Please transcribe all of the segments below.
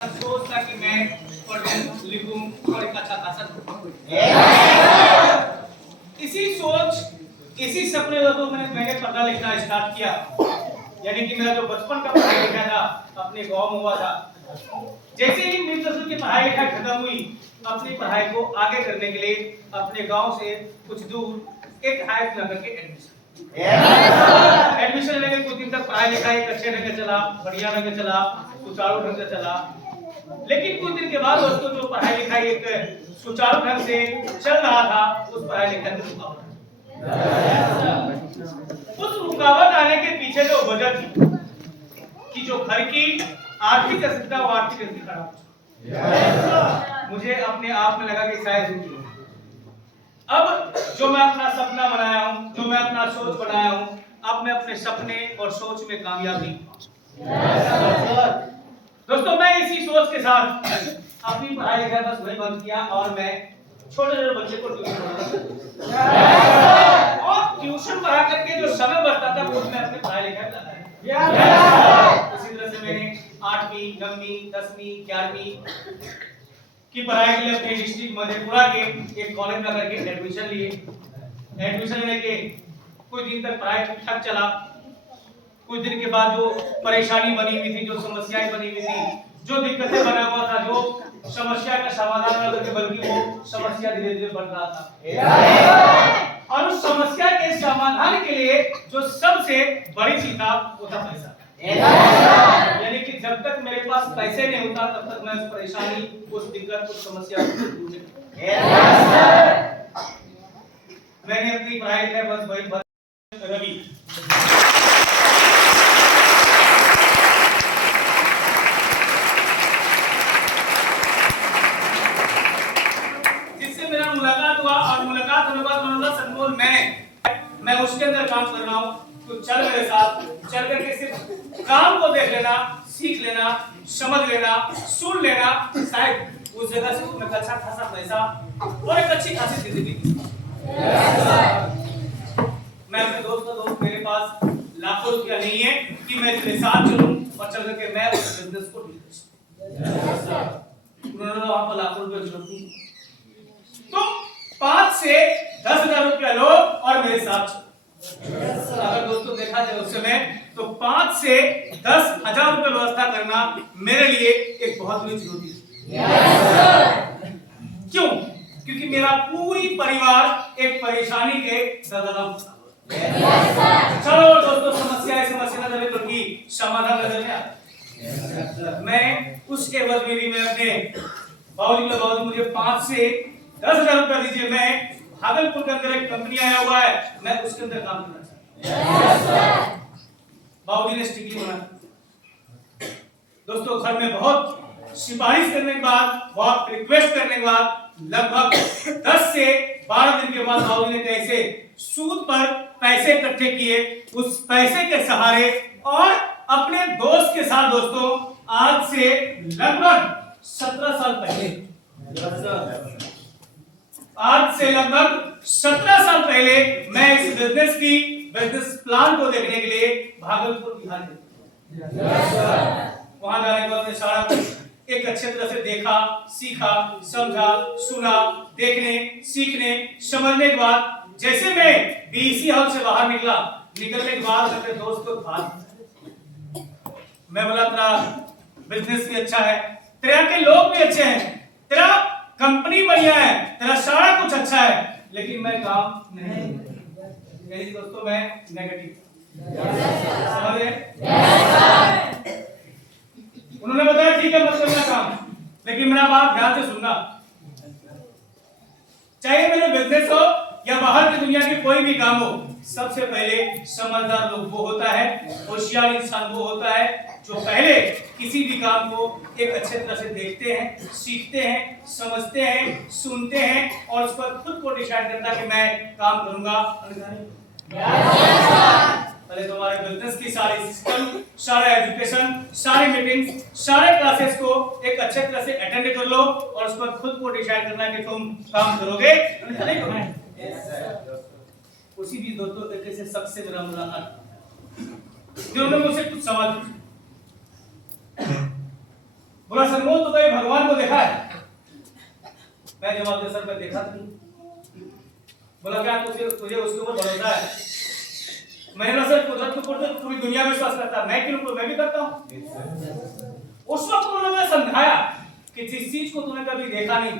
सोचता कि मैं पढ़ूं लिखूं और एक अच्छा खासा इसी सोच इसी सपने को मैंने पढ़ना लिखना स्टार्ट किया। यानी कि मेरा जो बचपन का पढ़ाई लिखा था अपने गांव में हुआ था। जैसे ही मेरी दसवीं की पढ़ाई लिखाई खत्म हुई, अपनी पढ़ाई को आगे करने के लिए अपने गांव से कुछ दूर एक हाई स्कूल करके एडमिशन लेने कुछ दिन तक पढ़ाई लिखाई अच्छे ढंग से चला, बढ़िया ढंग से चला, सुचारू ढंग से चला। लेकिन कुछ दिन के बाद दोस्तों जो पढ़ाई लिखाई एक सुचारू ढंग से चल रहा था, उस पढ़ाई लिखाई में रुकावट उस रुकावट आने के पीछे जो वजह थी कि जो घर की आर्थिक स्थिति वो आर्थिक स्थिति खराब। मुझे अपने आप में लगा कि शायद अब जो मैं अपना सपना बनाया हूं, जो मैं अपना सोच बनाया हूं, अब मैं अपने सपने और सोच में कामयाबी दोस्तों मैं इसी सोच के साथ अपनी पढ़ाई लिखाई बस वही बंद किया और मैं छोटे छोटे बच्चे को ट्यूशन पढ़ाता और ट्यूशन पढ़ा करके जो समय बचता था उसमें अपनी पढ़ाई लिखाई लगाया। इसी तरह से मैंने 8वीं 9वीं 10वीं 11वीं की पढ़ाई के लिए अपने डिस्ट्रिक्ट मधेपुरा के एक कॉलेज में करके एडमिशन लिए। एडमिशन लेके कुछ दिन तक पढ़ाई ठीक ठाक चला। कुछ दिन के बाद जो परेशानी बनी हुई थी, जो समस्याएं बनी हुई थी, जो दिक्कतें बना हुआ था, जो समस्या का समाधान न करके बल्कि वो समस्या धीरे धीरे बढ़ रहा था। और उस समस्या के समाधान के लिए जो सबसे बड़ी चीज था वो था पैसा। यानी कि जब तक मेरे पास पैसे नहीं होता तब तक मैं उस परेशानी, उस दिक्कत, उस समस्या को दूर नहीं। मैंने अपनी पढ़ाई लिखाई बस वही रवि जिससे मेरा मुलाकात हुआ और मुलाकात होने के बाद मनोरंजन सनमोल मैं उसके अंदर काम कर रहा हूँ। तो चल मेरे साथ, चल करके सिर्फ काम को देख लेना, सीख लेना, समझ लेना, सुन लेना, शायद उस जगह से तुम्हें अच्छा खासा पैसा और एक अच्छी खासी जिंदगी। मैं अपने दोस्त मेरे पास लाखों रुपया नहीं है कि मैं इसके साथ चलूं और चल करके मैं उस बिजनेस को डील करूं। उन्होंने वहां पर लाखों रुपया जरूरत नहीं, तुम 5 से 10,000 रुपया लो और मेरे साथ अगर दोस्तों देखा जाए उस समय तो 5 से 10,000 रुपए व्यवस्था करना मेरे लिए एक बहुत बड़ी चुनौती है। क्यों? क्योंकि मेरा पूरी परिवार एक परेशानी के दलदल चलो दोस्तों समस्या नजर तो की समाधान नजर में आता। मैं उसके एवज में भी मैं अपने बाबूजी मुझे 5 से 10,000 रुपया दीजिए, मैं भागलपुर के अंदर एक कंपनी आया हुआ है, मैं उसके अंदर काम करना चाहता हूं। बाबूजी ने स्टिकली बना। दोस्तों घर में बहुत सिफारिश करने के बाद, बहुत रिक्वेस्ट करने के बाद लगभग 10 से 12 दिन के बाद बाबूजी ने कैसे सूद पर पैसे इकट्ठे किए, उस पैसे के सहारे और अपने दोस्त के साथ दोस्तों आज से लगभग 17 साल पहले मैं इस बिजनेस प्लान को देखने के लिए भागलपुर बिहार गया। वहां जाने के बाद मैंने सारा कुछ एक अच्छे तरह से देखा, सीखा, समझा, सुना, देखने, सीखने, समझने के बाद जैसे मैं बीसी हाउस से बाहर निकलने के बाद अपने दोस्त को मैं बोला तेरा बिजनेस भी अच्छा है, तेरा के लोग भी अच्छे हैं, तेरा कंपनी बढ़िया है, तेरा सारा कुछ अच्छा है, लेकिन मैं काम नहीं। दोस्तों मैं नेगेटिव समझ रहे? उन्होंने बताया ठीक है मत करना काम, लेकिन मेरा बात ध्यान से सुनना। चाहे मेरे बिजनेस हो या बाहर की दुनिया की कोई भी काम हो, सबसे पहले समझदार लोग वो होता है, होशियार इंसान वो होता है जो पहले किसी भी काम को एक अच्छे तरह से देखते हैं, सीखते हैं, समझते हैं, सुनते हैं और उस पर खुद को डिसाइड करता है कि मैं काम करूंगा। पहले तुम्हारे बिजनेस की सारी सिस्टम, सारा एजुकेशन, सारी मीटिंग्स, सारे क्लासेस को एक अच्छे तरह से अटेंड कर लो और उस पर खुद को डिसाइड करना है कि तुम काम करोगे नहीं करोगे। उसी भी दोस्तों तरीके से सबसे बड़ा मुलाकात जिन्होंने मुझसे कुछ सवाल पूछे। बोला सनमोहन तो कभी भगवान को देखा है? मैं जवाब दिया सर मैं देखा नहीं। बोला क्या तुझे उसके ऊपर भरोसा है? मैंने बोला सर कुदरत के ऊपर पूरी दुनिया में विश्वास करता है, मैं क्यों, मैं भी करता हूँ। उस वक्त उन्होंने समझाया कि जिस चीज को तूने कभी देखा नहीं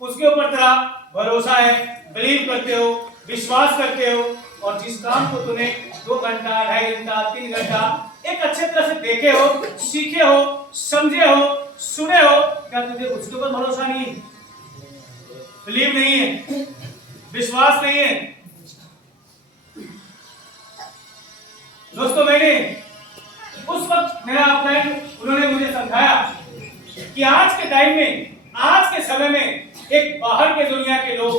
उसके ऊपर तेरा भरोसा है, बिलीव करते हो, विश्वास करते हो, और जिस काम को तूने 2 घंटा 2.5 घंटा 3 घंटा एक अच्छे तरह से देखे हो, सीखे हो, समझे हो, सुने हो, क्या तुझे उसके ऊपर भरोसा नहीं है, बिलीव नहीं है, विश्वास नहीं है? दोस्तों मैंने उस वक्त मेरा अपलाइन उन्होंने मुझे समझाया कि आज के टाइम में, आज के समय में एक बाहर के दुनिया के लोग,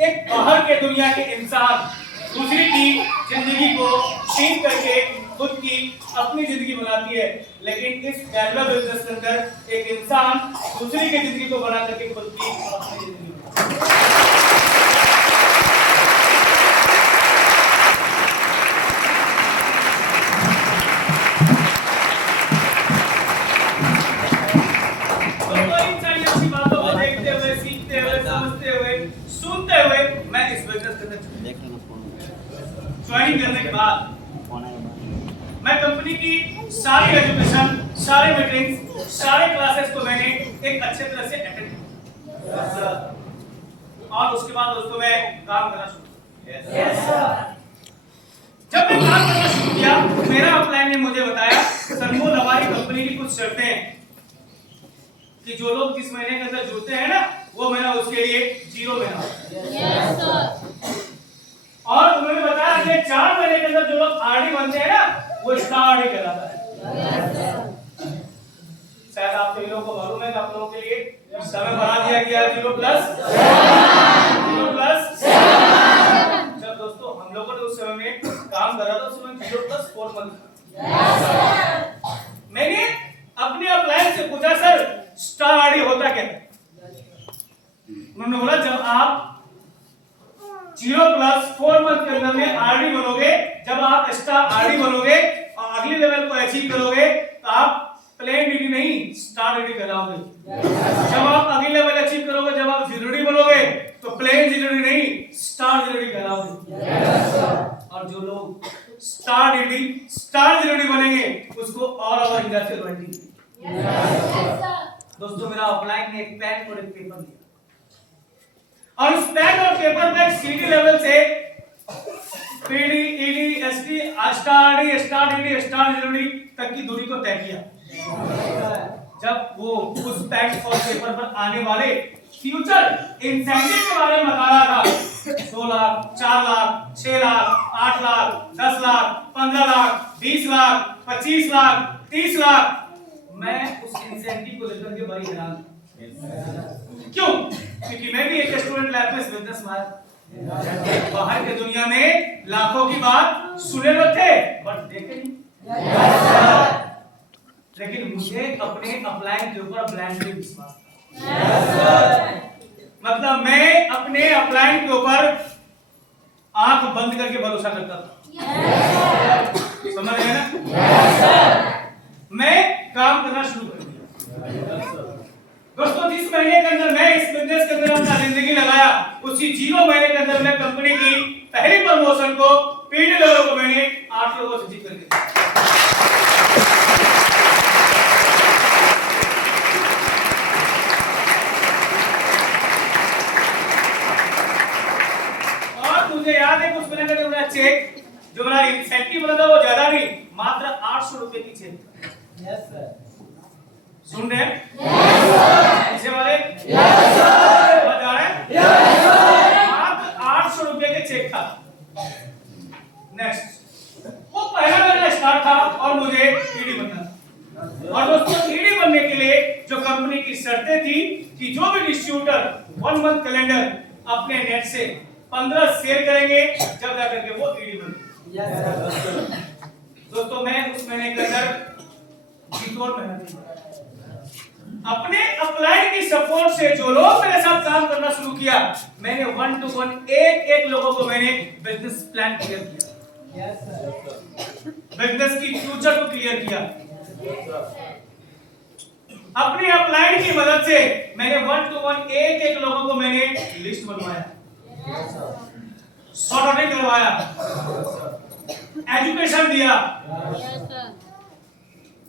एक बाहर के दुनिया के इंसान दूसरी की जिंदगी को सीख करके खुद की अपनी जिंदगी बनाती है, लेकिन इस डेवलप बिजनेस के अंदर एक इंसान दूसरी की जिंदगी को बना करके खुद की अपनी जिंदगी बनाता ज्वाइन करने के बाद मैं कंपनी की सारी एजुकेशन, सारे मीटिंग्स, सारे क्लासेस को मैंने एक अच्छे तरह से अटेंड किया और उसके बाद दोस्तों मैं काम करना शुरू किया। जब मैं काम करना शुरू किया मेरा अपलाइन ने मुझे बताया सनमोहन हमारी कंपनी की कुछ शर्तें हैं कि जो लोग जिस महीने के अंदर जुड़ते हैं ना वो महीना उसके लिए 0 महीना और उन्होंने बताया कि 4 महीने के अंदर जो लोग आरडी बनते हैं ना वो स्टार आरडी कहलाता है। शायद आप सभी लोगों को मालूम है कि आप लोगों के लिए समय बढ़ा दिया गया 0 प्लस। जब दोस्तों हम लोगों ने उस समय में काम करा था उस समय 0 प्लस 4 मंथ मैंने अपने अपलाइन से पूछा सर स्टार आरडी होता क्या? उन्होंने बोला जब आप 0 प्लस 4 मंथ के अंदर में आरडी बनोगे, जब आप स्टार आरडी बनोगे और अगली लेवल को अचीव करोगे तो आप प्लेन डीडी नहीं स्टार डीडी कहलाओगे। जब आप अगली लेवल अचीव करोगे, जब आप जीरोडी बनोगे तो प्लेन जीरोडी नहीं स्टार जीरोडी कहलाओगे। और जो लोग स्टार जीरोडी बनेंगे उसको ऑल ओवर इंडिया से रॉयल्टी। दोस्तों मेरा अपलाइन ने एक पेन और एक पेपर दिया और इस पेन और पेपर में सीडी लेवल से PD, ED, ST, star D, star DD, star zero D तक की दूरी को तय किया। जब वो उस पेन और पेपर पर आने वाले फ्यूचर इंसेंटिव के बारे में बता रहा था 2 लाख, 4 लाख, 6 लाख, 8 लाख, 10 लाख, 15 लाख, 20 लाख, 25 लाख, 30 लाख, मैं उस इंसेंटिव को लेकर के बड़ी हैरान क्यों? क्योंकि मैं भी एक स्टूडेंट लाइफ में बिजनेस मैन बाहर के दुनिया में लाखों की बात सुने तो थे बट देखे नहीं। लेकिन मुझे अपने अपलाइन के ऊपर ब्लाइंडली विश्वास था। मतलब मैं अपने अपलाइन के ऊपर आंख बंद करके भरोसा करता था। समझ गए ना? मैं काम करना शुरू कर दिया। दोस्तों जिस महीने के अंदर मैं इस बिजनेस के अंदर अपना जिंदगी लगाया उसी 0 महीने के अंदर मैं कंपनी की पहली प्रमोशन को पीडी लेवल को मैंने 8 लोगों से जीत करके और मुझे याद है कुछ महीने का मेरा चेक जो मेरा इंसेंटिव बना था वो ज्यादा नहीं मात्र 800 रुपए की चेक। यस सर सुन रहे हैं? पीछे वाले समझ आ रहे हैं? मात्र 800 रुपए के चेक था। नेक्स्ट वो पहला मेरा स्टार्ट था और मुझे ईडी बनना था। और दोस्तों ईडी बनने के लिए जो कंपनी की शर्तें थी कि जो भी डिस्ट्रीब्यूटर 1 मंथ कैलेंडर अपने नेट से 15 शेयर करेंगे जब जाकर के वो ईडी बनेगी। दोस्तों मैं उस महीने के अंदर जीतोड़ मेहनत अपने अपलाइन की सपोर्ट से जो लोग मेरे साथ काम करना शुरू किया मैंने 1 to 1 एक लोगों को मैंने बिजनेस प्लान क्लियर किया। यस सर बिजनेस की फ्यूचर को क्लियर किया। अपनी अपलाइन की मदद से मैंने 1 to 1 एक एक लोगों को मैंने लिस्ट बनवाया, सॉर्ट आउट करवाया, एजुकेशन दिया,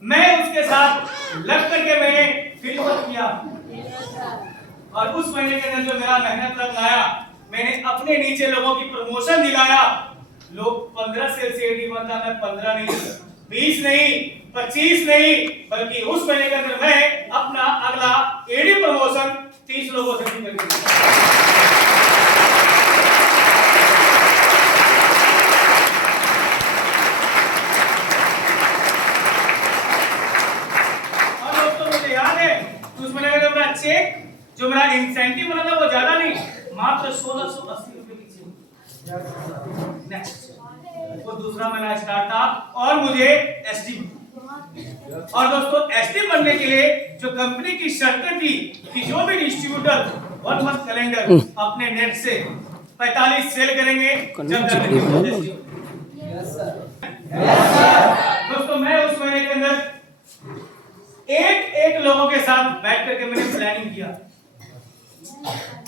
मैं उसके साथ लग करके मैंने फील्ड वर्क किया और उस महीने के अंदर जो मेरा मेहनत रंग लाया, मैंने अपने नीचे लोगों की प्रमोशन दिलाया। लोग 15 सेल से एडी बनता, मैं 15 नहीं, 20 नहीं, 25 नहीं, बल्कि उस महीने के अंदर मैं अपना अगला एडी प्रमोशन 30 लोगों से भी कर दिया। और दोस्तों मुझे याद है उस महीने का मेरा चेक जो मेरा इंसेंटिव बना था वो ज्यादा नहीं, मात्र 1680 रुपए की चेक। नेक्स्ट वो दूसरा महीना स्टार्ट था और मुझे एसडी, और दोस्तों एसडी बनने के लिए जो कंपनी की शर्तें थी कि जो भी डिस्ट्रीब्यूटर 1 मंथ कैलेंडर अपने नेट से 45 सेल करेंगे जब तक। दोस्तों मैं उस महीने के अंदर एक एक लोगों के साथ बैठ करके मैंने प्लानिंग किया,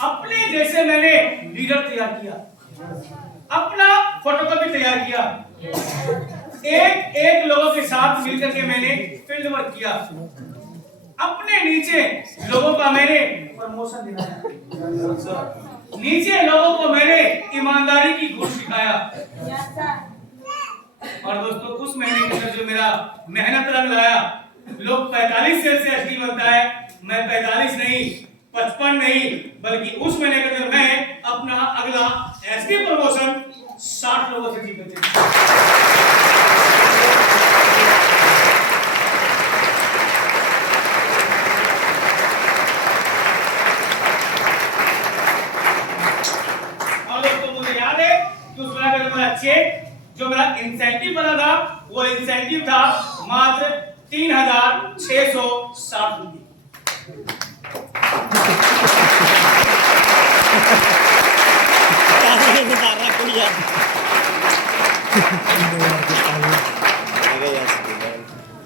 अपने जैसे मैंने लीडर तैयार किया, अपना फोटोकॉपी तैयार किया, एक एक लोगों के साथ मिलकर के मैंने फील्ड वर्क किया, अपने नीचे लोगों का मैंने प्रमोशन दिलाया, नीचे लोगों को मैंने ईमानदारी की गुण सिखाया। और दोस्तों उस महीने के अंदर जो मेरा मेहनत रंग लाया, लोग 45 सेल से एसडी बनता है, मैं 45 नहीं, 55 नहीं, बल्कि उस महीने के अंदर मैं अपना अगला एसडी प्रमोशन 60 लोगों से जीत गया। और दोस्तों मुझे याद है कि उस महीने का मेरा चेक जो मेरा इंसेंटिव बना था वो इंसेंटिव था मात्र 3660 रुपये।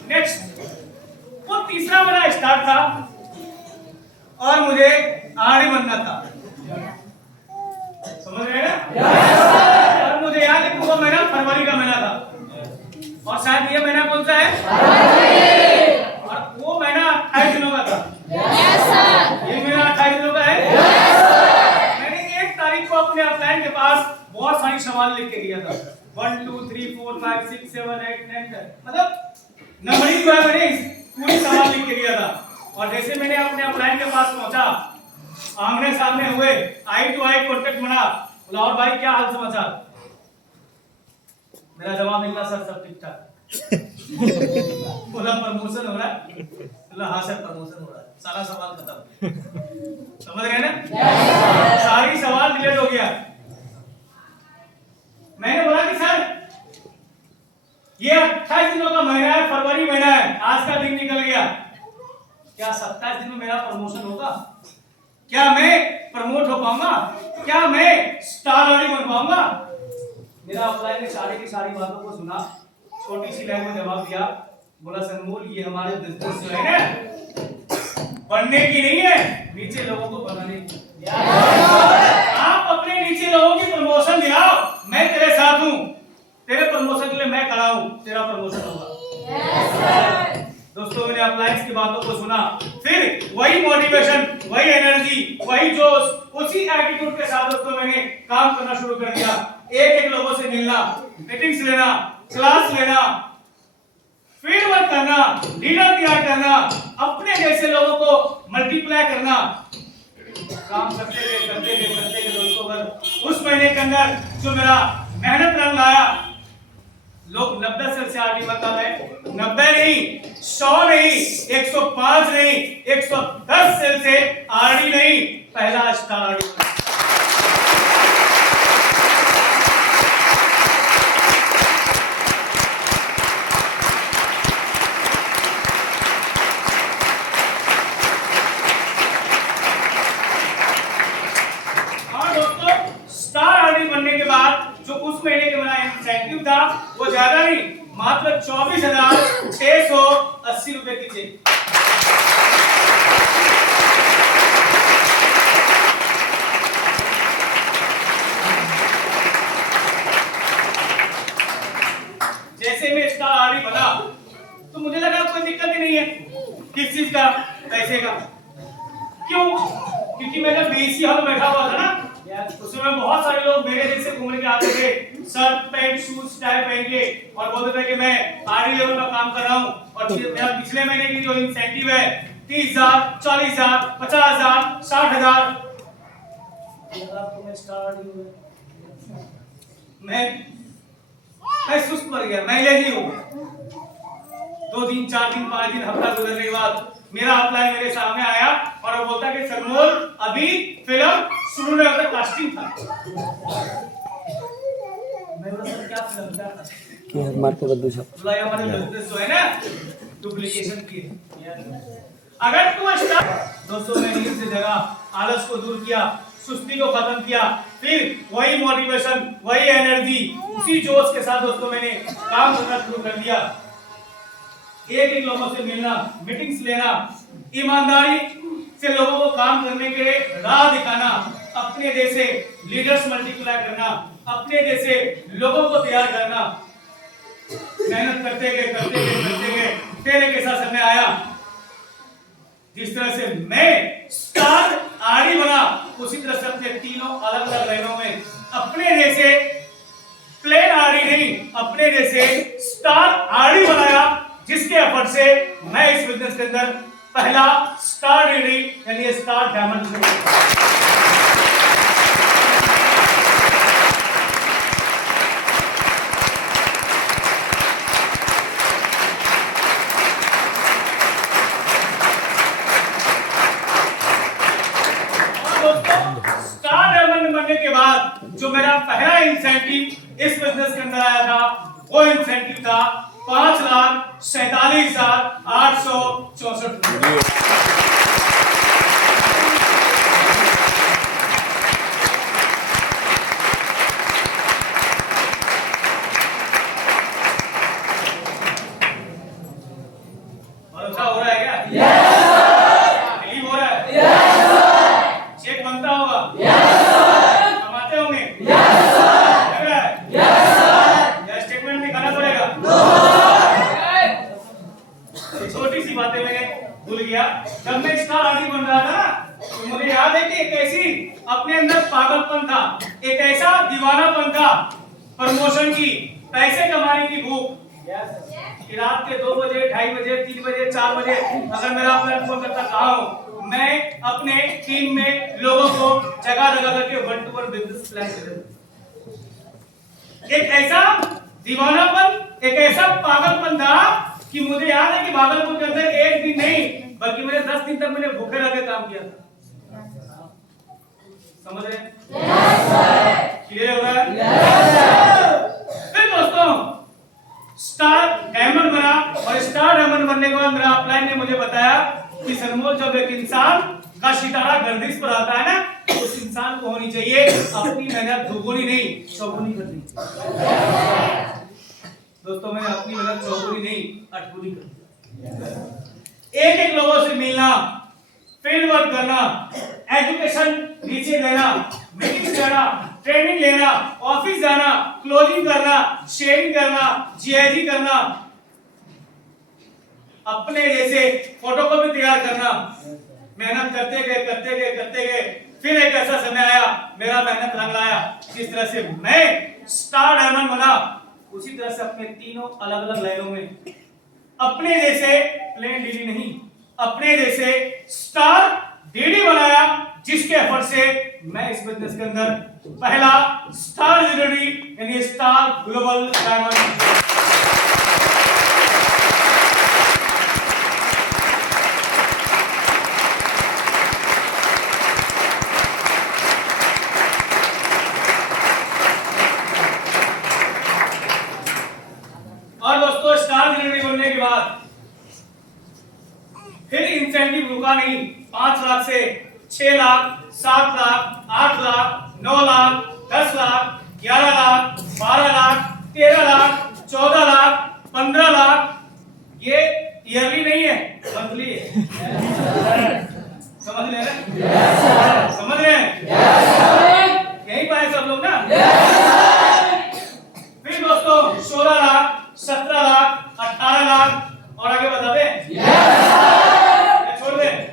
नेक्स्ट वो तीसरा मेरा स्टार्ट था और मुझे आरडी बनना था, समझ रहे हैं ना? और मुझे याद है कि वो महीना फरवरी का महीना था और शायद ये महीना कौन सा है? और वो महीना 28 दिनों का था। ये महीना 28 दिनों का है। मैंने 1 तारीख को अपने अपलाइन के पास बहुत सारी सवाल लिख के दिया था, 1 2 3 4 5 6 7 8 9 10, मतलब नंबरिंग जो है मैंने पूरी सवाल लिख के दिया था। और जैसे मैंने अपने अपलाइन के पास पहुंचा, आमने सामने हुए, आई टू आई कांटेक्ट बना, बोला और भाई क्या हाल समाचार? मेरा जवाब निकला सर सब ठीक ठाक। बोला प्रमोशन हो रहा है? बोला हाँ सर प्रमोशन हो रहा है। सारा सवाल खत्म। समझ रहे हैं ना? सारी सवाल डिलीट हो गया। मैंने बोला कि सर ये 28 दिनों का महीना है, फरवरी महीना है, आज का दिन निकल गया, क्या 27 दिन में मेरा प्रमोशन होगा? क्या मैं प्रमोट हो पाऊंगा? क्या मैं स्टार आरडी बन पाऊंगा? मेरा अपलाइन ने सारी की सारी बातों को सुना, छोटी सी लाइन में जवाब दिया, बोला सनमोल ये हमारे बिजनेस जो है ना बनने की नहीं है, नीचे लोगों को बनाने की। आप अपने नीचे लोगों की प्रमोशन दिलाओ, मैं तेरे साथ हूं, तेरे प्रमोशन के लिए मैं खड़ा हूं, तेरा प्रमोशन होगा। दोस्तों मैंने अपलाइंस की बातों को सुना, फिर वही मोटिवेशन, वही एनर्जी, वही जोश, उसी एटीट्यूड के साथ दोस्तों मैंने काम करना शुरू कर दिया। एक एक लोगों से मिलना, मीटिंग्स लेना, क्लास लेना, फील्ड वर्क करना, लीडर तैयार करना, अपने जैसे लोगों को मल्टीप्लाई करना, काम करते गए दोस्तों। अगर उस महीने के अंदर जो मेरा मेहनत रंग लाया, लोग 90 सेल से आरडी बनता है, 90 नहीं, 100 नहीं, 105 नहीं, 110 सेल से आरडी नहीं, पहला स्टार आरडी बना। और दोस्तों स्टार आरडी बनने के बाद जो उस महीने का मेरा इंसेंटिव था वो ज्यादा नहीं, मात्र 24,680 रुपए की चेक। पैसे का। क्यों? क्योंकि मैं जब बीसी हॉल बैठा हुआ था ना, उसमें बहुत सारे लोग मेरे जैसे घूमने के आते थे, शर्ट पैंट शूज टाई पहन के, और बोलते थे कि मैं आरडी लेवल का काम कर रहा हूँ, और मेरा पिछले महीने की जो इंसेंटिव है 30,000, 40,000, 50,000, 60,000, तो मैं सुस्त पड़ गया, मैं यही हूँ। 2 दिन 4 दिन 5 दिन हफ्ता गुजरने के बाद मेरा अप्लाई मेरे सामने आया और वो बोलता कि सरमोल अभी फिल्म शुरू नहीं होता, कास्टिंग था। मैं बोला सर क्या फिल्म था कि हमारे को बदलू सब बुलाया, हमारे बिजनेस जो है ना डुप्लीकेशन की है। अगर तुम स्टार्ट दोस्तों ने नींद से जगह आलस को दूर किया, सुस्ती को खत्म किया, फिर वही मोटिवेशन वही एनर्जी उसी जोश के साथ दोस्तों मैंने काम करना शुरू कर दिया। एक एक लोगों से मिलना, मीटिंग्स लेना, ईमानदारी से लोगों को काम करने के राह दिखाना, अपने जैसे लीडर्स मल्टीप्लाई करना, अपने जैसे लोगों को तैयार करना, मेहनत करते गए फिर एक ऐसा समय आया जिस तरह से मैं स्टार आरडी बना, उसी तरह से अपने तीनों अलग अलग लाइनों में अपने जैसे प्लेन आरडी नहीं, अपने जैसे स्टार आरडी बनाया, जिसके एफर्ट से मैं इस बिजनेस के अंदर पहला स्टार आरडी यानी स्टार डायमंड। स्टार डायमंड बनने के बाद जो मेरा पहला इंसेंटिव इस बिजनेस के अंदर आया था, वो इंसेंटिव था 5,47,864। भरोसा हो रहा है क्या? बिलीव हो रहा है? चेक बनता होगा? कमाते होंगे? लग रहा है? या स्टेटमेंट दिखाना पड़ेगा? छोटी सी बातें मैंने भूल गया। जब मैं स्टार आरडी बन रहा था ना, तो मुझे याद है कि एक ऐसी अपने अंदर पागलपन था, एक ऐसा दीवानापन था प्रमोशन की, पैसे कमाने की भूख कि रात के 2 बजे 2:30 बजे 3 बजे 4 बजे अगर मेरा अपना फोन करता कहा हूं, मैं अपने टीम में लोगों को जगह जगह करके 1-to-1 बिजनेस प्लान कर, एक ऐसा दीवानापन, एक ऐसा पागलपन था कि मुझे याद है कि भागलपुर के अंदर एक दिन नहीं बल्कि मैंने 10 दिन तक मैंने भूखे रह के काम किया था। समझ रहे हैं? क्लियर हो रहा है? फिर दोस्तों स्टार डायमंड बना, और स्टार डायमंड बनने के बाद मेरा अपलाइन ने मुझे बताया कि सरमोल जब एक इंसान का सितारा गर्दिश पर आता है ना, तो उस इंसान को होनी चाहिए अपनी मेहनत दुगुनी नहीं चौगुनी करनी। दोस्तों मैंने अपनी मेहनत चौगुनी नहीं 8 कर दिया। एक एक लोगों से मिलना, फील्ड वर्क करना, एजुकेशन नीचे देना, मीटिंग करना, ट्रेनिंग लेना, ऑफिस जाना, क्लोजिंग करना, शेयरिंग करना, जीआईजी करना, अपने जैसे फोटोकॉपी तैयार करना, मेहनत करते गए फिर एक ऐसा समय आया, मेरा मेहनत रंग लाया, जिस तरह से मैं स्टार डायमंड बना, उसी तरह से अपने तीनों अलग अलग लाइनों में अपने जैसे प्लेन डीडी नहीं, अपने जैसे स्टार डीडी बनाया, जिसके एफर्ट से मैं इस बिजनेस के अंदर पहला स्टार डीडी यानी स्टार ग्लोबल डायमंड। और दोस्तों स्टार डिलीवरी बनने के बाद फिर इंसेंटिव रुका नहीं, 5 लाख से 6 लाख, 7 लाख, 8 लाख, 9 लाख, 10 लाख, 11 लाख, 12 लाख, 13 लाख, 14 लाख, 15 लाख। ये ईयरली नहीं है, मंथली है। समझ रहे हैं? समझ रहे हैं? यही पाए सब लोग ना? फिर दोस्तों 16 लाख, 17 लाख, 18 लाख, और आगे बता दें? छोड़ दें?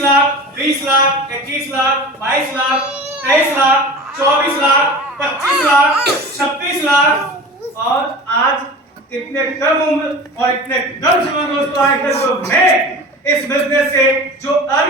लाख, 20 लाख, 21 लाख, 22 लाख, 23 लाख, 24 लाख, 25 लाख, 26 लाख और आज इतने कम उम्र और इतने कम समय दोस्तों आए जो मैं इस बिजनेस से जो अर्न